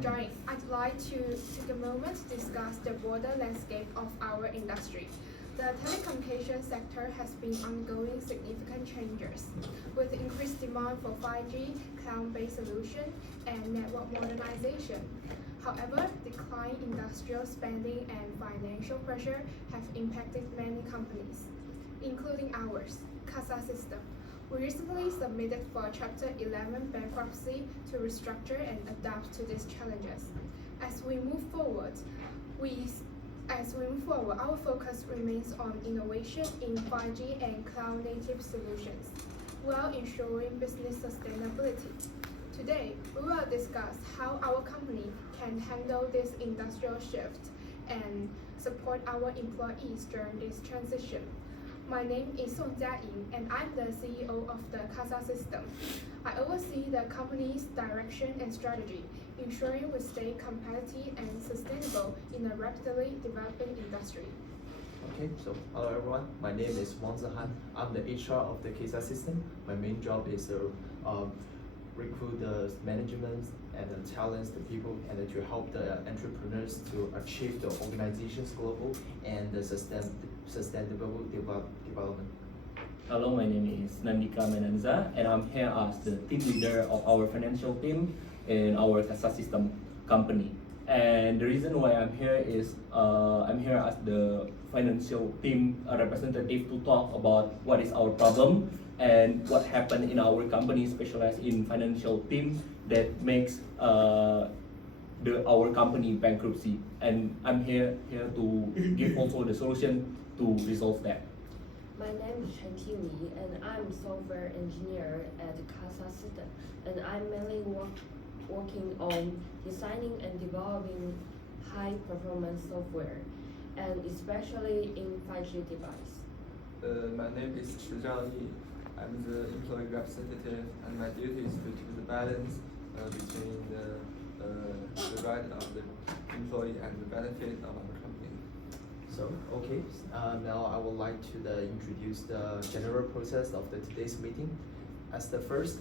joining. I'd like to take a moment to discuss the broader landscape of our industry. The telecommunications sector has been undergoing significant changes, with increased demand for 5G, cloud-based solutions, and network modernization. However, decline in industrial spending and financial pressure have impacted many companies, including ours, Casa System. We recently submitted for Chapter 11 bankruptcy to restructure and adapt to these challenges. As we move forward, our focus remains on innovation in 5G and cloud-native solutions, while ensuring business sustainability. Today, we will discuss how our company can handle this industrial shift and support our employees during this transition. My name is Song Jiaying, and I'm the CEO of the Casa System. I oversee the company's direction and strategy, ensuring we stay competitive and sustainable in a rapidly developing industry. Okay, so hello everyone. My name is Wang Zihan. I'm the HR of the Casa System. My main job is to recruit the management and the talents, the people, and to help the entrepreneurs to achieve the organization's global and the sustainable development. Hello, my name is Nandika Menanza, and I'm here as the team leader of our financial team in our Casa System company. And the reason why I'm here is I'm here as the financial team representative to talk about what is our problem and what happened in our company, specialized in financial team that makes our company bankruptcy. And I'm here to give also the solution to resolve that. My name is Chen Li, and I'm software engineer at Casa System, and I'm mainly working on designing and developing high-performance software, and especially in 5G device. My name is Chi Zhangyi. I'm the employee representative, and my duty is to keep the balance between the right of the employee and the benefit of our company. So, okay, now I would like to introduce the general process of today's meeting. As the first,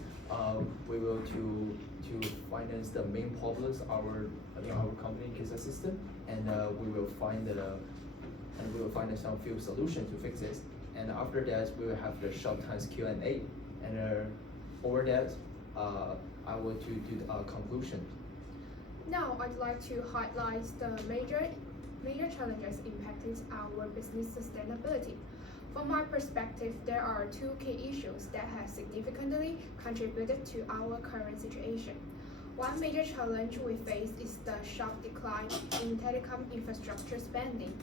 we will to finance the main problems our company Casa System, and we will find some few solutions to fix this. And after that, we will have the short time Q&A, and over that, I will do the conclusion. Now, I'd like to highlight the major challenges impacting our business sustainability. From my perspective, there are two key issues that have significantly contributed to our current situation. One major challenge we face is the sharp decline in telecom infrastructure spending.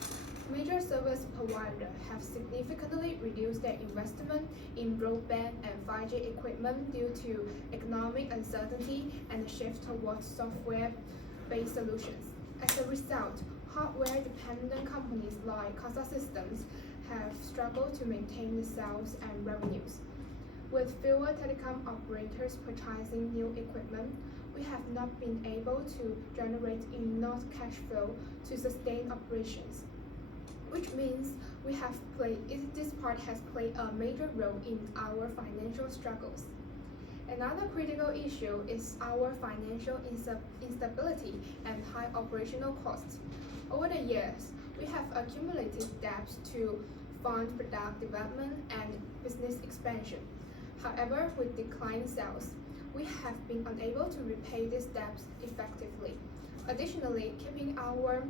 Major service providers have significantly reduced their investment in broadband and 5G equipment due to economic uncertainty and the shift towards software-based solutions. As a result, hardware-dependent companies like Casa Systems have struggled to maintain the sales and revenues. With fewer telecom operators purchasing new equipment, we have not been able to generate enough cash flow to sustain operations, which means this part has played a major role in our financial struggles. Another critical issue is our financial instability and high operational costs. Over the years, we have accumulated debts to fund product development and business expansion. However, with declining sales, we have been unable to repay these debts effectively. Additionally, keeping our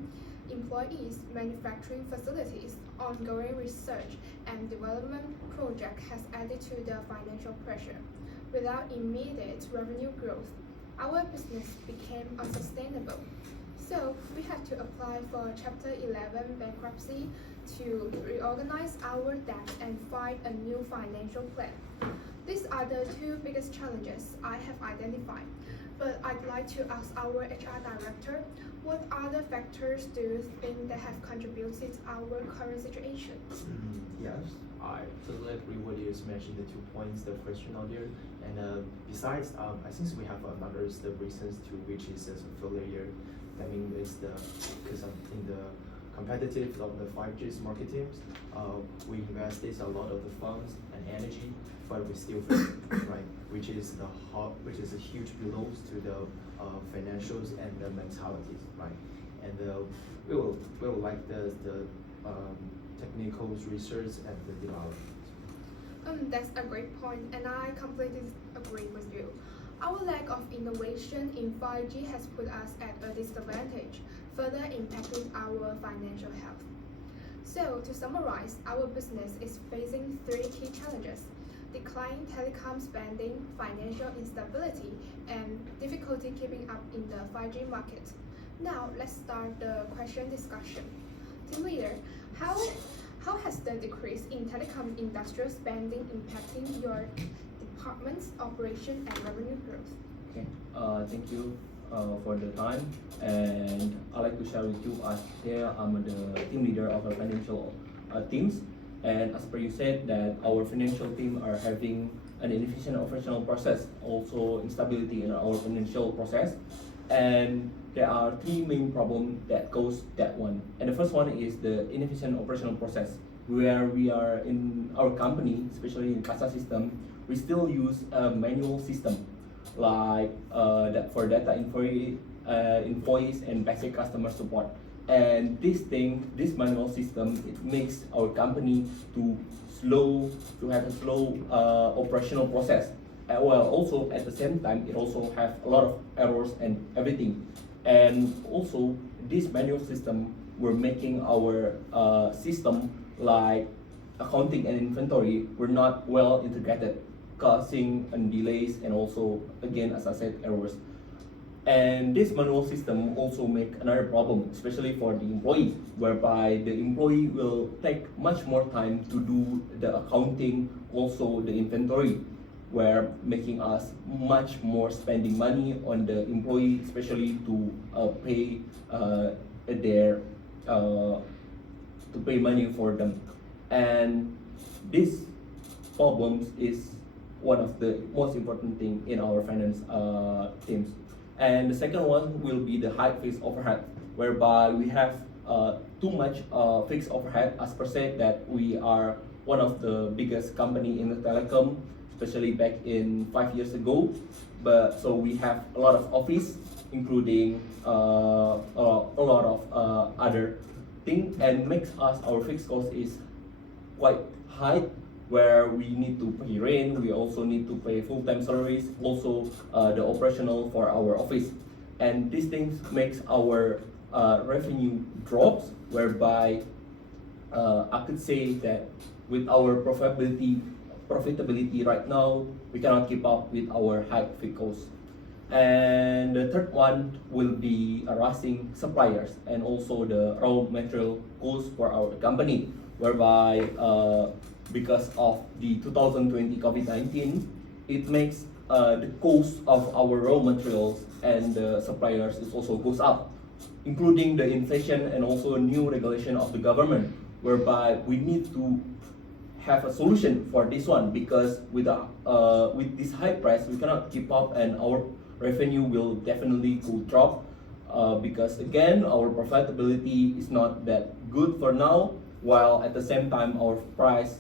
employees' manufacturing facilities, ongoing research and development project has added to the financial pressure. Without immediate revenue growth, our business became unsustainable. So we had to apply for Chapter 11 bankruptcy to reorganize our debt and find a new financial plan. These are the two biggest challenges I have identified. But I'd like to ask our HR director, what other factors do you think that have contributed to our current situation? Yes, I totally agree with you. You mentioned the 2 points, the question out there. And besides, I think we have another reasons to which is as a failure. I mean, it's because in the competitive of the 5G marketing, we invested a lot of the funds and energy, but we still fail, right? Which is a huge blow to the financials and the mentalities, right? And we will like the technical research and the development. That's a great point, and I completely agree with you. Our lack of innovation in 5G has put us at a disadvantage, further impacting our financial health. So, to summarize, our business is facing three key challenges: declining telecom spending, financial instability, and difficulty keeping up in the 5G market. Now, let's start the question discussion. Team leader, how has the decrease in telecom industrial spending impacting your department's operation and revenue growth? Okay, thank you for the time, and I'd like to share with you as here I'm the team leader of our financial teams, and as per you said that our financial team are having an inefficient operational process, also instability in our financial process, and there are three main problems that cause that one. And the first one is the inefficient operational process, where we are in our company, especially in CASA system, we still use a manual system like that for data invoice and basic customer support. And this manual system, it makes our company to have a slow operational process. Well, also at the same time, it also have a lot of errors and everything. And also, this manual system were making our system like accounting and inventory were not well integrated, causing delays and also, again, as I said, errors. And this manual system also make another problem, especially for the employee, whereby the employee will take much more time to do the accounting, also the inventory, where making us much more spending money on the employee, especially to pay their to pay money for them. And this problems is one of the most important thing in our finance teams. And the second one will be the high fixed overhead, whereby we have too much fixed overhead, as per se that we are one of the biggest company in the telecom, especially back in 5 years ago. But so we have a lot of office, including a lot of other things, and makes us our fixed cost is quite high, where we need to pay rent, we also need to pay full-time salaries, also the operational for our office. And these things makes our revenue drops, whereby I could say that with our profitability right now, we cannot keep up with our high fixed costs. And the third one will be rising suppliers and also the raw material costs for our company, whereby because of the 2020 COVID-19, it makes the cost of our raw materials and the suppliers is also goes up, including the inflation and also new regulation of the government, whereby we need to have a solution for this one, because with this high price we cannot keep up and our revenue will definitely go drop, because again our profitability is not that good for now, while at the same time our price,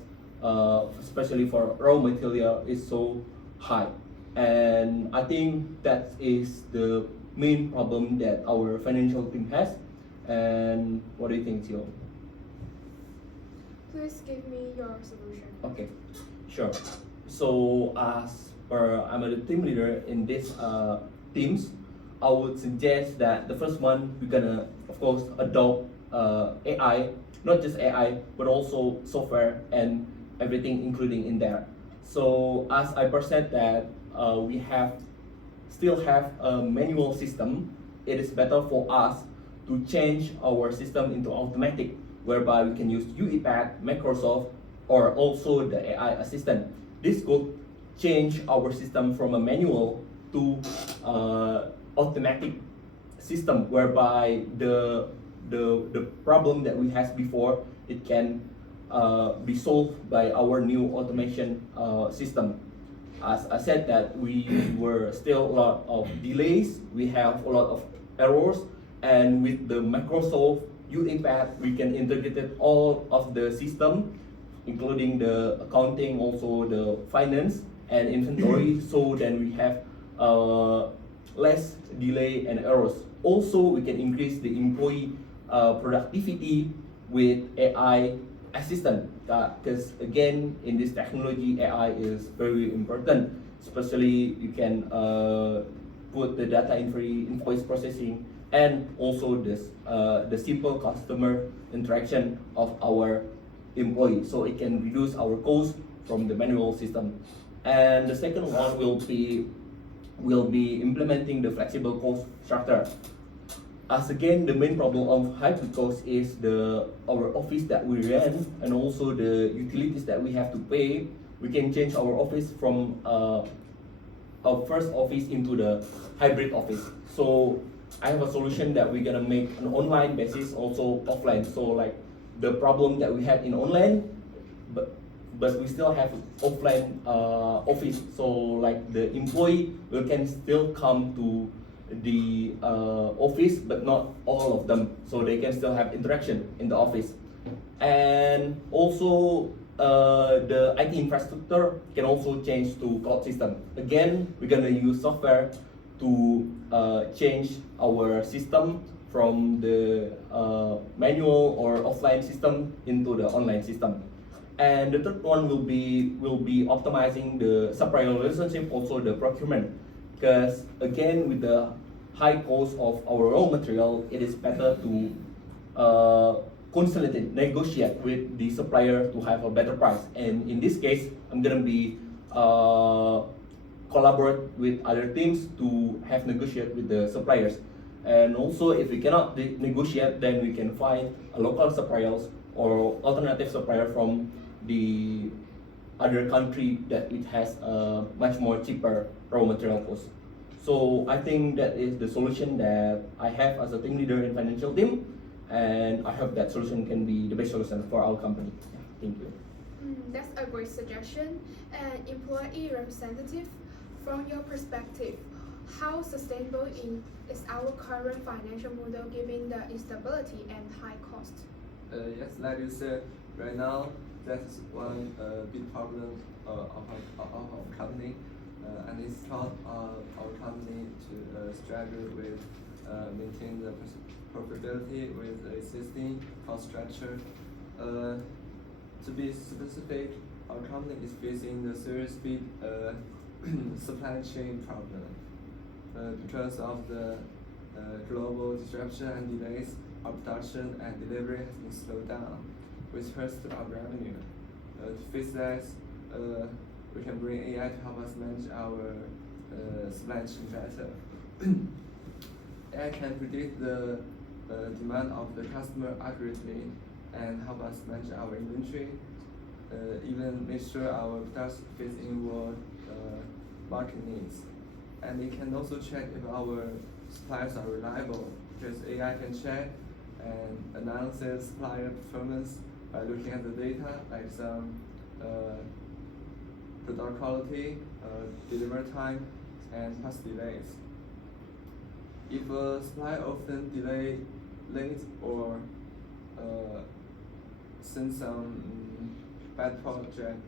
especially for raw material, is so high. And I think that is the main problem that our financial team has. And what do you think, Tio? Please give me your solution. Okay, sure. So as per I'm a team leader in this teams, I would suggest that the first one we're gonna of course adopt AI, not just AI but also software and everything including in there. So as I perceive that we still have a manual system, it is better for us to change our system into automatic, whereby we can use UiPath, Microsoft, or also the AI assistant. This could change our system from a manual to automatic system, whereby the problem that we had before, it can be solved by our new automation system. As I said that we were still a lot of delays, we have a lot of errors, and with the Microsoft UiPath, we can integrate all of the system, including the accounting, also the finance and inventory. So then we have less delay and errors. Also, we can increase the employee productivity with AI assistant. Because again, in this technology, AI is very important. Especially, you can put the data entry, invoice processing, and also this the simple customer interaction of our employee, so it can reduce our cost from the manual system. And the second one will be implementing the flexible cost structure. As again, the main problem of hybrid cost is our office that we rent and also the utilities that we have to pay. We can change our office from our first office into the hybrid office. So I have a solution that we're gonna make an online basis, also offline. So like the problem that we had in online, but we still have offline office. So like the employee can still come to the office, but not all of them. So they can still have interaction in the office. And also the IT infrastructure can also change to cloud system. Again, we're gonna use software to change our system from the manual or offline system into the online system. And the third one will be optimizing the supplier relationship, also the procurement. Because again, with the high cost of our raw material, it is better to consolidate, negotiate with the supplier to have a better price. And in this case, I'm gonna be collaborate with other teams to have negotiate with the suppliers. And also, if we cannot negotiate, then we can find a local suppliers or alternative supplier from the other country that it has a much more cheaper raw material cost. So I think that is the solution that I have as a team leader in financial team, and I hope that solution can be the best solution for our company. Yeah, thank you. That's a great suggestion. And employee representative, from your perspective, how sustainable is our current financial model given the instability and high cost? Yes, like you said, right now that's one big problem of our company, and it's caused our company to struggle with maintain the profitability with the existing cost structure. To be specific, our company is facing the serious big supply chain problem. Because of the global disruption and delays, our production and delivery has been slowed down, which hurts our revenue. To fix that, we can bring AI to help us manage our supply chain better. AI can predict the demand of the customer accurately and help us manage our inventory, even make sure our products fit in what market needs. And it can also check if our suppliers are reliable, because AI can check and announce supplier performance by looking at the data, like some product quality, delivery time, and past delays. If a supplier often delay late or send some bad project,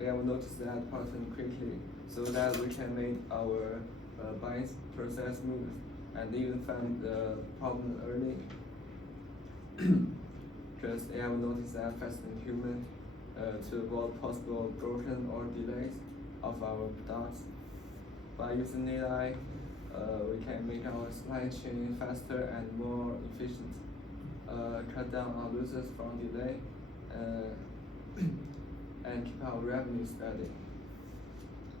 AI will notice that pattern quickly, so that we can make our buying process smooth and even find the problem early. Because AI will notice that faster than human to avoid possible broken or delays of our products. By using AI, we can make our supply chain faster and more efficient, cut down our losses from delay, and keep our revenue steady.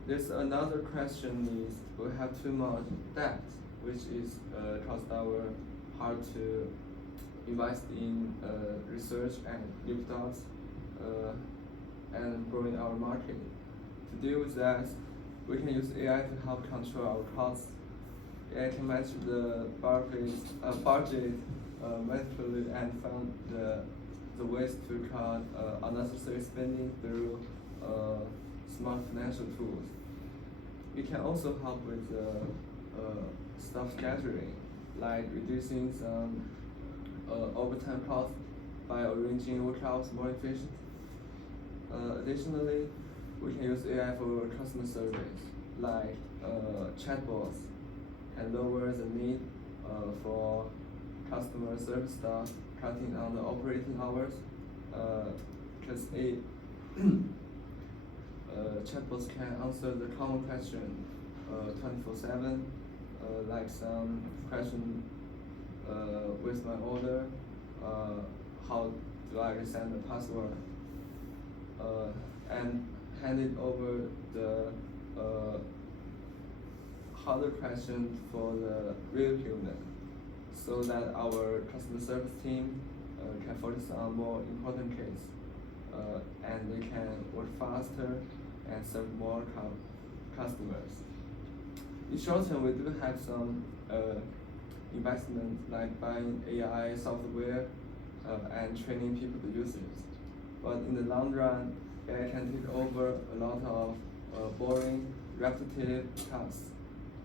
There's another question is we have too much debt, which is caused our hard to invest in research and new products and growing our market. To deal with that, we can use AI to help control our costs. AI can match the budget manually and find the ways to cut unnecessary spending through smart financial tools. It can also help with staff scheduling, like reducing some overtime costs by arranging workouts more efficient. Additionally, we can use AI for customer service, like chatbots and lower the need for customer service staff cutting on the operating hours. Because chatbots can answer the common question 24/7, like some question with my order, how do I reset the password, and hand it over the harder question for the real human, so that our customer service team can focus on more important case, and they can work faster and serve more customers. In short term, we do have some investment like buying AI software and training people to use it. But in the long run, AI can take over a lot of boring, repetitive tasks,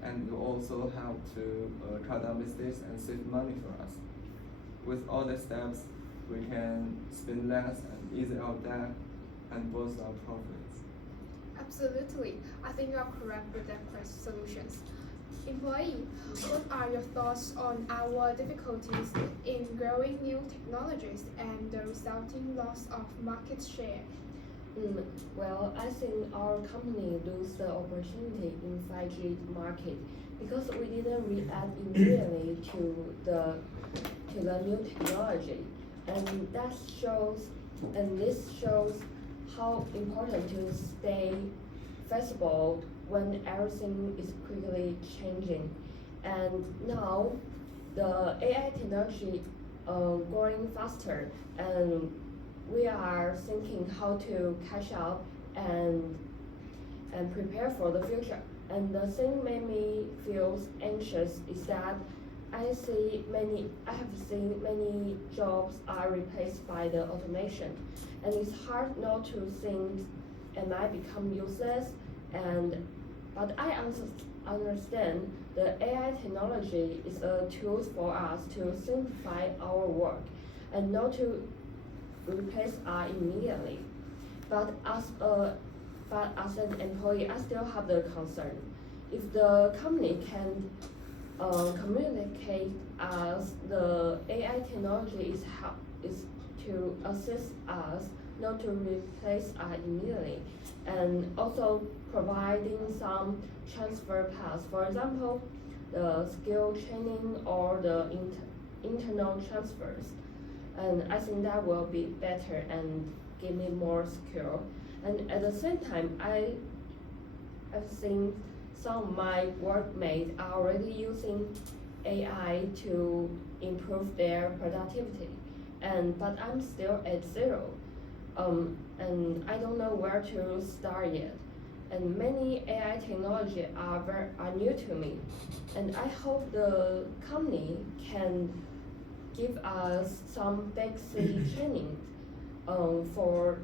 and will also help to cut down mistakes and save money for us. With all the steps, we can spend less and ease our debt and boost our profits. Absolutely. I think you are correct with that solutions. Employee, what are your thoughts on our difficulties in growing new technologies and the resulting loss of market share? Well, I think our company lose the opportunity in 5G market because we didn't react immediately to the new technology, and this shows how important to stay flexible when everything is quickly changing. And now the AI technology growing faster, and we are thinking how to catch up and prepare for the future. And the thing made me feel anxious is that I have seen many jobs are replaced by the automation, and it's hard not to think, am I become useless? But I understand the AI technology is a tool for us to simplify our work and not to replace us immediately. But as an employee, I still have the concern. If the company can communicate as the AI technology is to assist us, not to replace us immediately, and also providing some transfer paths. For example, the skill training or the internal transfers. And I think that will be better and give me more skill. And at the same time, I've seen some of my workmates are already using AI to improve their productivity, but I'm still at zero, and I don't know where to start yet. And many AI technology are new to me, and I hope the company can give us some basic training for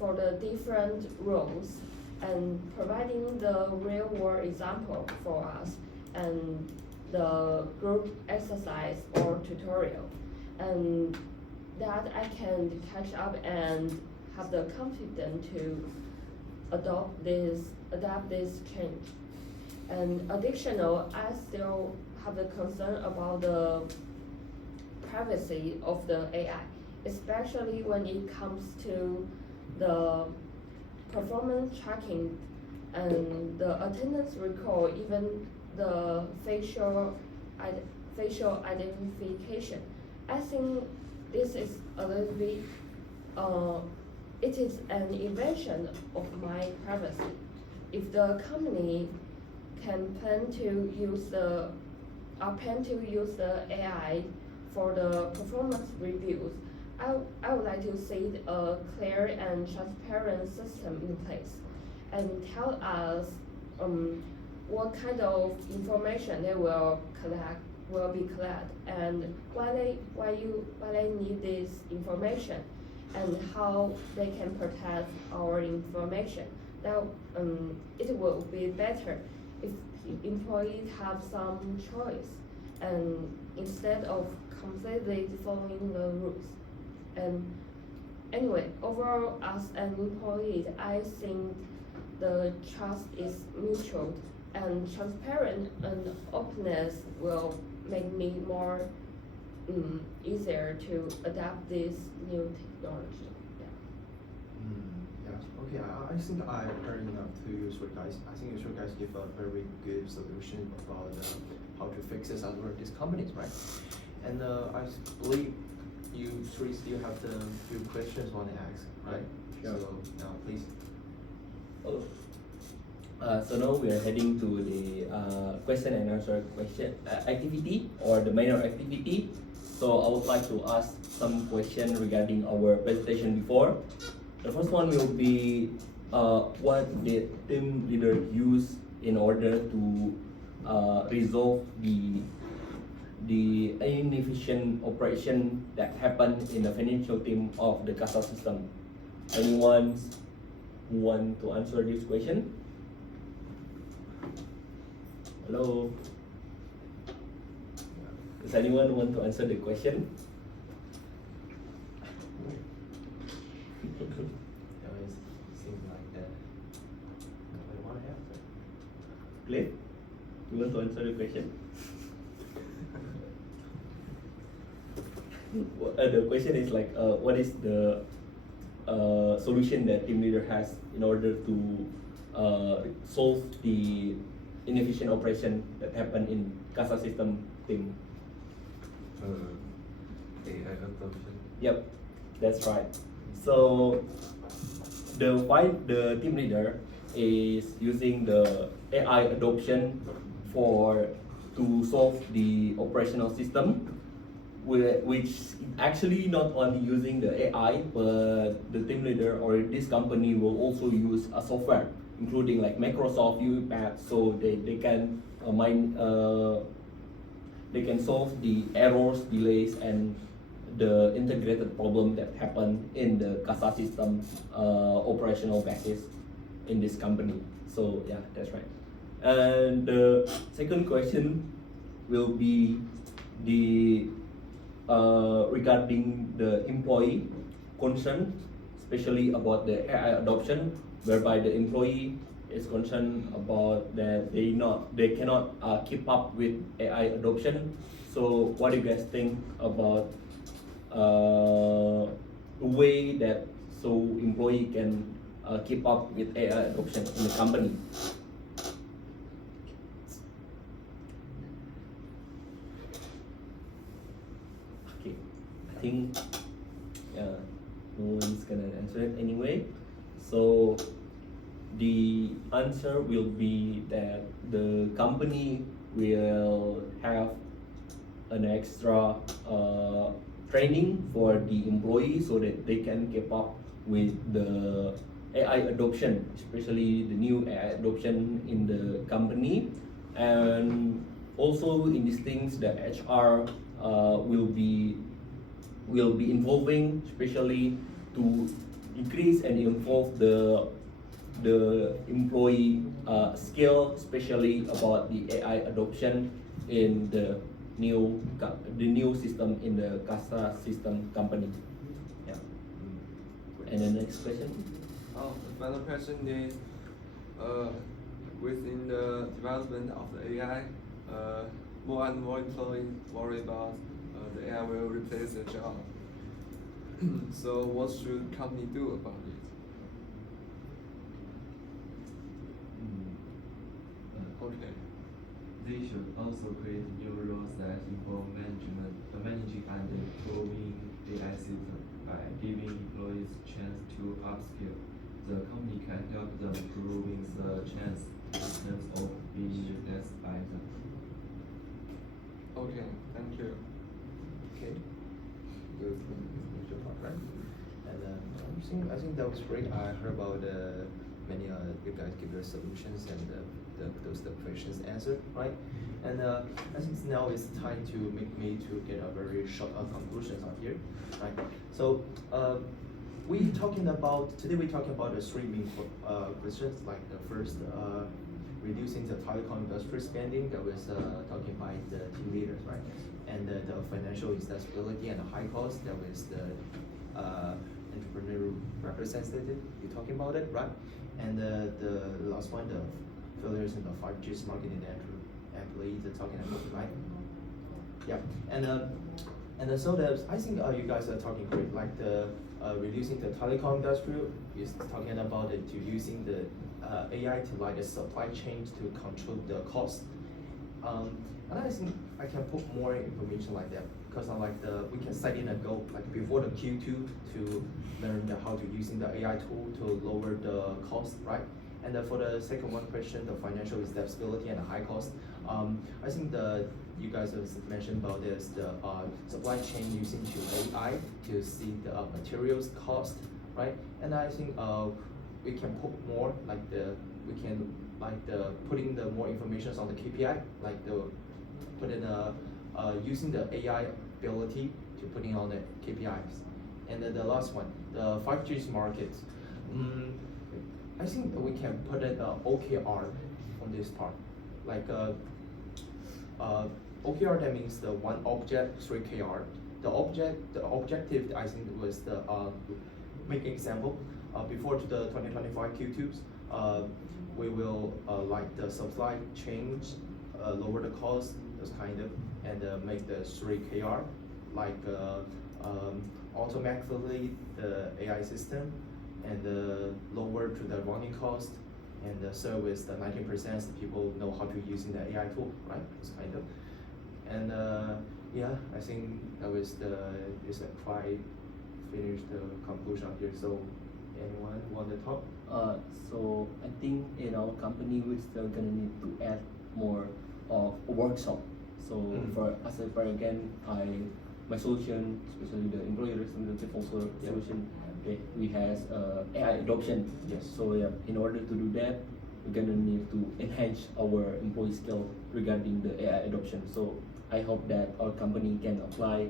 the different roles, and providing the real world example for us, and the group exercise or tutorial, and that I can catch up and have the confidence to adapt this change. And additional, I still have the concern about the privacy of the AI, especially when it comes to the performance tracking and the attendance record, even the facial identification. I think this is a little bit, it is an invention of my privacy. If the company can plan to use the AI for the performance reviews, I would like to see a clear and transparent system in place, and tell us what kind of information they will be collected, and why they need this information, and how they can protect our information. That it will be better if employees have some choice, and instead of completely following the rules. And anyway, overall, as an employee, I think the trust is mutual and transparent and openness will make me more easier to adapt this new technology. Yeah. Yeah. Okay. I think I heard enough to you three guys. I think you three guys give a very good solution about how to fix this under these companies, right? And I believe you three still have the few questions want to ask, right? Sure. So now please. So now we are heading to the question and answer activity or the minor activity. So I would like to ask some question regarding our presentation before. The first one will be what did team leader use in order to resolve the inefficient operation that happened in the financial team of the CASA system. Anyone who want to answer this question? Hello? Does anyone want to answer the question? It seems like that. Nobody want to answer. Cliff, you want to answer the question? The question is like, what is the solution that team leader has in order to solve the inefficient operation that happened in CASA system team? AI adoption. Yep, that's right. So the team leader is using the AI adoption to solve the operational system, which actually not only using the AI, but the team leader or this company will also use a software, including like Microsoft UiPath, so they can they can solve the errors, delays, and the integrated problem that happen in the CASA system operational basis in this company. So yeah, that's right. And the second question will be the regarding the employee concern, especially about the AI adoption, whereby the employee is concerned about that they cannot keep up with AI adoption. So what do you guys think about the way that so employee can keep up with AI adoption in the company? Okay, I think no one's gonna answer it anyway. So the answer will be that the company will have an extra training for the employees so that they can keep up with the AI adoption, especially the new AI adoption in the company. And also in these things, the HR will be involving, especially to increase and involve the employee skill, especially about the AI adoption in the new system in the CASA system company. Yeah. And the next question. The final question is, within the development of the AI, more and more employees worry about the AI will replace their job. So what should company do about it? Okay. They should also create new roles that involve managing and improving AI system by giving employees chance to upskill. The company can help them improving the chance instead of being replaced by them. Okay, thank you. Okay. Good. Your part, right? And I think that was great. I heard about many you guys give your solutions and those the questions answered, right? And I think now it's time to make me to get a very short conclusions on here, right? So today we're talking about the three main questions. Like the first, reducing the telecom industry spending. That was talking by the team leaders, right? And the financial instability and the high cost. That was the entrepreneur representative. You're talking about it, right? And the last one, the failures in the 5G marketing employees are talking about, right? Yeah, and so I think you guys are talking great, like the reducing the telecom industry is talking about it to using the AI to like a supply chain to control the cost. And I think I can put more information like that because I like we can set in a goal like before the Q2 to learn how to using the AI tool to lower the cost, right? And for the second one question, the financial stability and the high cost, I think you guys have mentioned about this, the supply chain using to AI to see the materials cost, right? And I think we can put more putting the more information on the KPI, like using the AI ability to putting on the KPIs. And then the last one, the 5G market. I think we can put an OKR on this part. Like OKR, that means the one object, 3 KR. The objective I think was the make example. Before to the 2025 Q2s, we will like the supply chain, lower the cost, those kind of, and make the 3 KR, like automatically the AI system, and lower to the running cost, and the service the 19% people know how to using the AI tool, right? This kind of, and yeah, I think that was is a quite finished conclusion here. So anyone want to talk? So I think in our company we're still gonna need to add more of a workshop. So for as again, my solution, especially the employee representative also solution, we has AI adoption. Yes. So yeah, in order to do that, we're gonna need to enhance our employee skill regarding the AI adoption. So I hope that our company can apply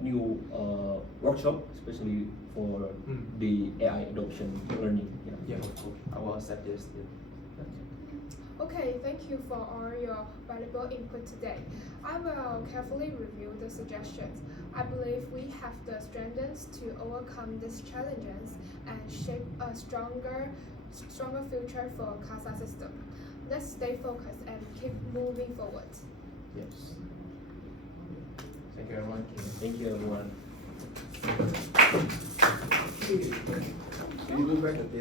new workshop, especially for the AI adoption learning. Yeah, of course. I will accept this. Yeah. Okay, thank you for all your valuable input today. I will carefully review the suggestions. I believe we have the strengths to overcome these challenges and shape a stronger future for CASA system. Let's stay focused and keep moving forward. Yes. Thank you, everyone. Thank you, everyone. Can you look back at this?